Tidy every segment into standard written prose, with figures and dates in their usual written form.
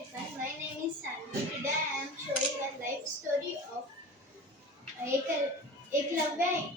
everyone, my name is Sandy. Today I am showing a life story of Eklavya.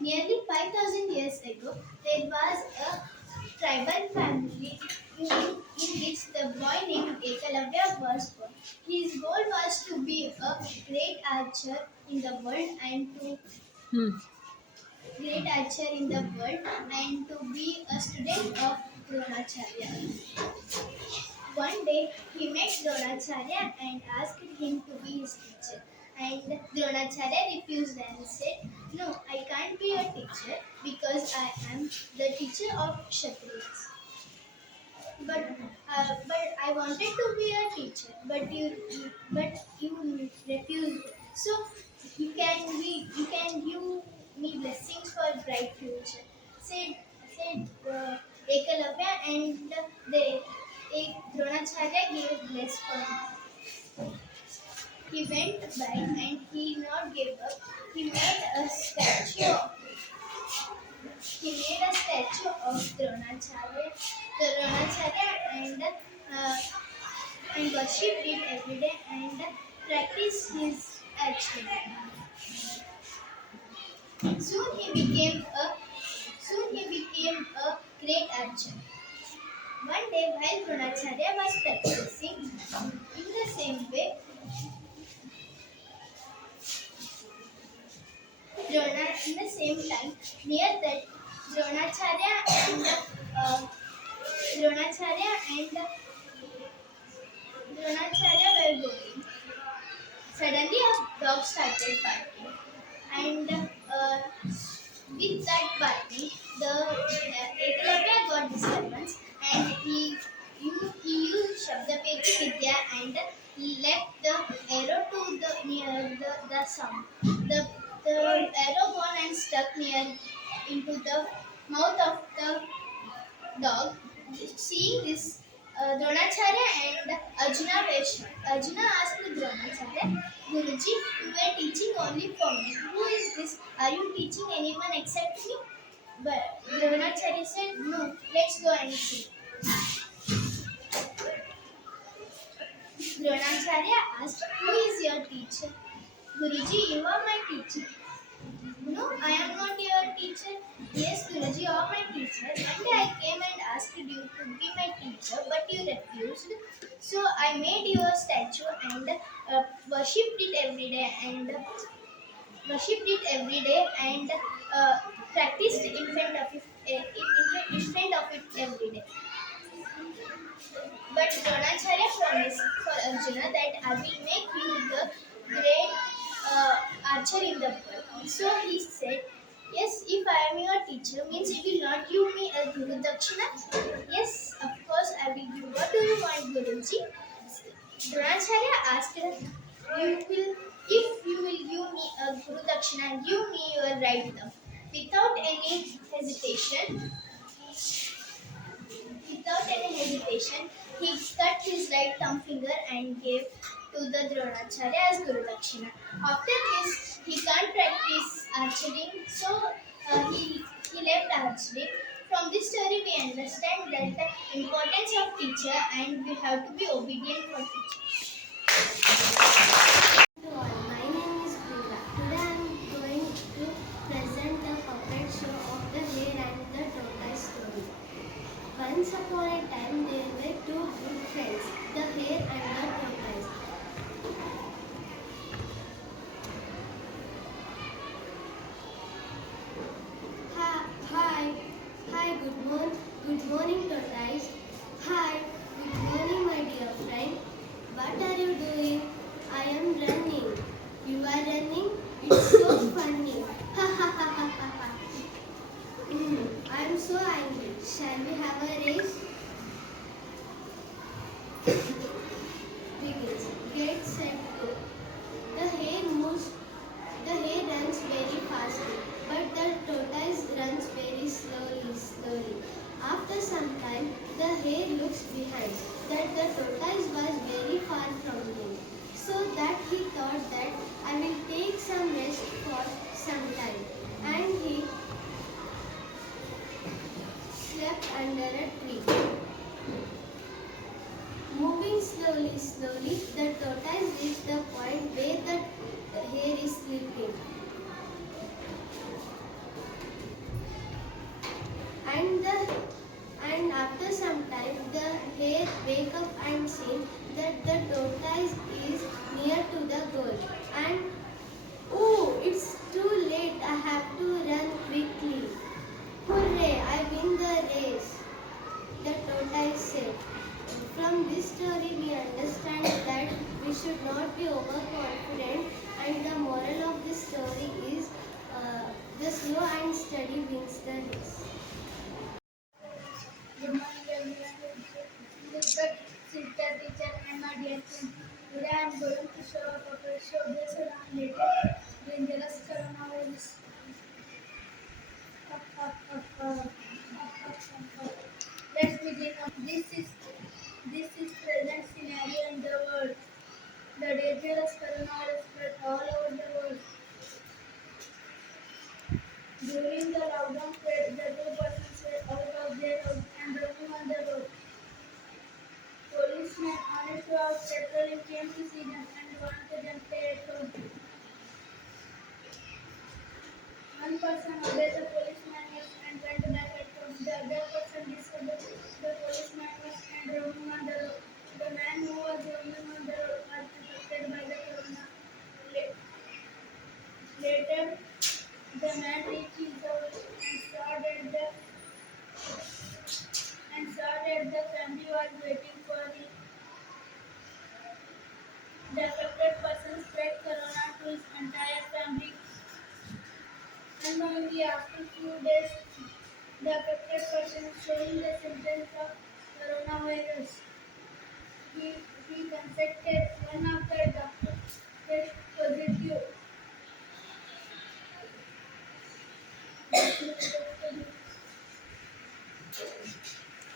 Nearly 5,000 years ago, there was a tribal family in which the boy named Ekalavya was born. His goal was to be a great archer in the world and to great archer in the world and to be a student of Dronacharya. One day he met Dronacharya and asked him to be his teacher. And Dronacharya refused and said, "No, I can't be a teacher because I am the teacher of Kshatriyas. But I wanted to be a teacher, but you refused. So you can give me blessings for bright future," said Ekalavya, and Dronacharya gave bless for him. He went by and he not gave up. He made a statue. He made a statue of Dronacharya and worshipped it every day and practiced his action. Soon he became a great archer. One day, while Dronacharya was practicing in the same way, in the same time, near that Dronacharya and uh, Dronacharya and Dronacharya were going. Suddenly, a dog started barking, and with that barking, the Eklavya got disturbance, and he used Shabdapeti Vidya and left the arrow to the near the sound. The arrow gone and stuck near into the mouth of the dog. Seeing this, Dronacharya and Arjuna were shocked. Arjuna asked Dronacharya, "Guruji, you were teaching only for me. Who is this? Are you teaching anyone except me?" But Dronacharya said, "No, let's go and see." Dronacharya asked, "Who is your teacher?" "Guruji, you are my teacher." "No, I am not your teacher." "Yes, Guruji, you are my teacher. One day I came and asked you to be my teacher, but you refused. So I made your statue and worshipped it every day and practiced in front of it every day." But Dronacharya promised for Arjuna that I will make you the great archer in the world. So he said, "Yes, if I am your teacher, means you will not give me a Guru Dakshina?" "Yes, of course I will give. What do you want, Guruji?" Dronacharya asked, if you will give me a Guru Dakshina, give me your right thumb." Without any hesitation, he cut his right thumb finger and gave to the Dronacharya as Guru Dakshina. After this, he can't practice archery, so he left archery. From this story, we understand that the importance of teacher and we have to be obedient for teacher. To all, my name is Pooja. Today I am going to present the puppet show of the hare and the tortoise story. Once upon a time, there were two good friends, the hare and the tortoise. Hi, good morning, tortoise. Hi, good morning, my dear friend. What are you doing? I am running. slowly, the tortoise reached the point where the hare is sleeping. And the and after some time, the hare wake up and see that the tortoise is near to the goal. And oh, it's too late. I have to run quickly. Hooray! I win the race. The tortoise said. From this story, we understand that we should not be overconfident, and the moral of this story is the slow and steady wins the race. Good morning, everyone. Respect, sister, teacher, and my dear friends. Today I am going to show a puppet show based on latest dangerous coronavirus. Up, up, up, up, up, up, up. Let's begin. This is present scenario in the world. The dangerous coronavirus spread all over the world. During the lockdown phase, the two persons were out of their house and roaming on the road. Policemen on its way out patrolling came to see them and wanted them to stay at home. One person obeyed the policeman and went back at home. The other person disobeyed the policeman and roaming on the road. The man who was roaming on the road was affected by the corona. Later, the man reached his house and saw that the family was waiting for him. The affected person spread corona to his entire family. Unknowingly, after few days, the affected person showing the symptoms of coronavirus. He consulted one of the doctors test positive.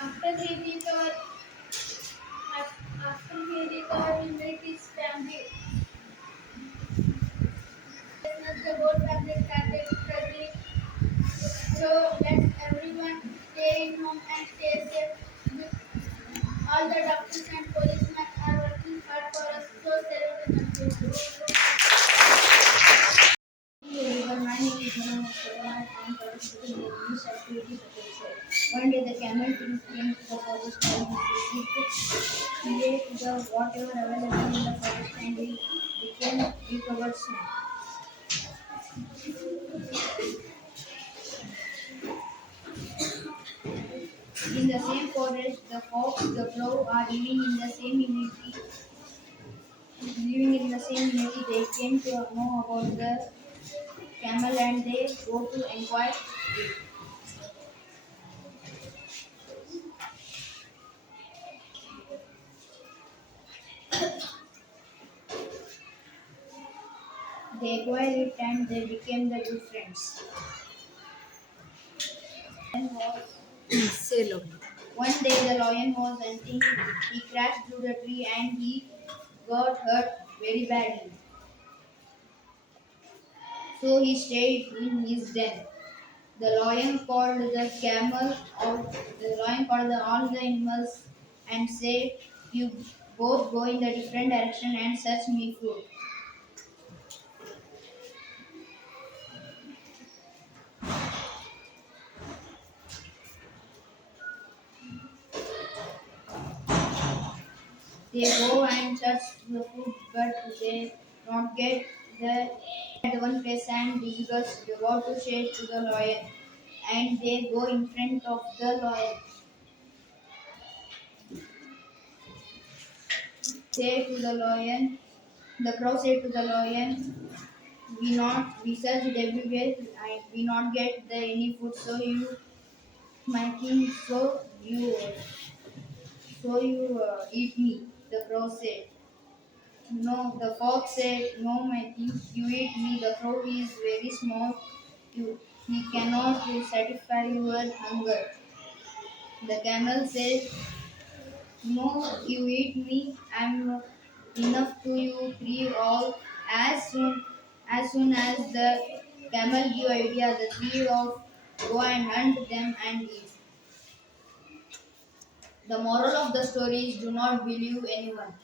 After he recovered, he met his family. The whole family started struggling. So let everyone stay in home and stay safe. All the doctors and policemen are working hard for us. So salute the country. Everyone, my name is Manu Sarwan. I am participating in this activity potential. One day the camel team came to the forest and he ate the whatever available in the forest and he became recovered soon. In the same forest, the fox, the crow are living in the same unity. They came to know about the camel and they go to inquire it. They acquired it and they became the good friends. Say loud. One day the lion was hunting. He crashed through the tree and he got hurt very badly. So he stayed in his den. The lion called the camel out. The lion called all the animals and said, "You both go in the different direction and search me food." They go and search the food, but they not get the at one place and discuss what to say to the lion. And they go in front of the lion. Say to the lion, the crow said to the lion, we searched everywhere and we not get the any food. So you, my king, so you eat me. The crow said. No, the fox said, "No, my king, you eat me. The crow is very small. He cannot satisfy your hunger." The camel said, "No, you eat me. I'm enough to you three all." As soon as the camel give idea, the three of go and hunt them and eat. The moral of the story is do not believe anyone.